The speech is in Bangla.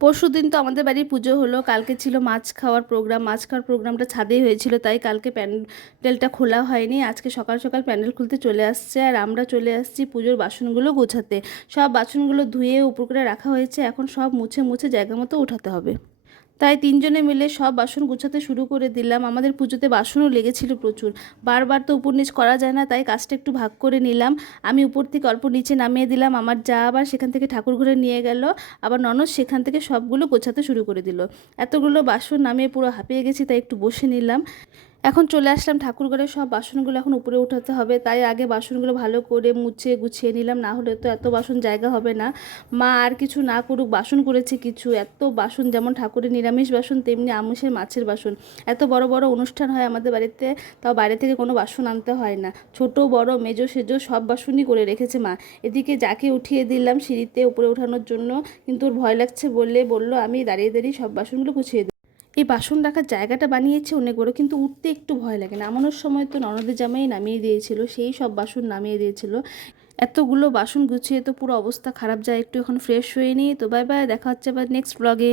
পরশুদিন তো আমাদের বাড়ির পুজো হলো। কালকে ছিল মাছ খাওয়ার প্রোগ্রাম। মাছ খাওয়ার প্রোগ্রামটা ছাদেই হয়েছিল, তাই কালকে প্যান্ডেলটা খোলা হয়নি। আজকে সকাল সকাল প্যান্ডেল খুলতে চলে আসছে, আর আমরা চলে আসছি পুজোর বাসনগুলো গোছাতে। সব বাসনগুলো ধুয়ে উপর করে রাখা হয়েছে, এখন সব মুছে মুছে জায়গা মতো উঠাতে হবে। তাই তিনজনে মিলে সব বাসন গুছাতে শুরু করে দিলাম। আমাদের পুজোতে বাসনও লেগেছিল প্রচুর, বারবার তো উপর নিচ করা যায় না, তাই কাজটা একটু ভাগ করে নিলাম। আমি উপর থেকে অল্প নিচে নামিয়ে দিলাম, আমার যা আবার সেখান থেকে ঠাকুর ঘরে নিয়ে গেল, আবার ননদ সেখান থেকে সবগুলো গোছাতে শুরু করে দিল। এতগুলো বাসন নামিয়ে পুরো হাঁপিয়ে গেছি, তাই একটু বসে নিলাম। এখন চলে আসলাম ঠাকুরঘরের সব বাসনগুলো এখন উপরে উঠাতে হবে, তাই আগে বাসনগুলো ভালো করে মুছে গুছিয়ে নিলাম, না হলে তো এত বাসন জায়গা হবে না। মা আর কিছু না করুক, বাসন করেছে কিছু, এত বাসন, যেমন ঠাকুরের নিরামিষ বাসন তেমনি আমিষের মাছের বাসন। এত বড় বড় অনুষ্ঠান হয় আমাদের বাড়িতে, তাও বাইরে থেকে কোনো বাসন আনতে হয় না। ছোট বড় মেজো সেজো সব বাসনই করে রেখেছে মা। এদিকে যাকে উঠিয়ে দিলাম সিঁড়িতে উপরে ওঠানোর জন্য, কিন্তু ওর ভয় লাগছে বললে বলল আমি দাঁড়িয়ে দাঁড়িয়ে সব বাসনগুলো গুছিয়ে দিই। এই বাসন রাখার জায়গাটা বানিয়েছে অনেক বড়, কিন্তু উঠতে একটু ভয় লাগে। নামানোর সময় তো ননদের জামাই নামিয়ে দিয়েছিল, সেই সব বাসন নামিয়ে দিয়েছিল। এতগুলো বাসন গুছিয়ে তো পুরো অবস্থা খারাপ যায়। একটু এখন ফ্রেশ হয়ে নিই, তো বাই বাই, দেখা হচ্ছে আবার নেক্সট ব্লগে।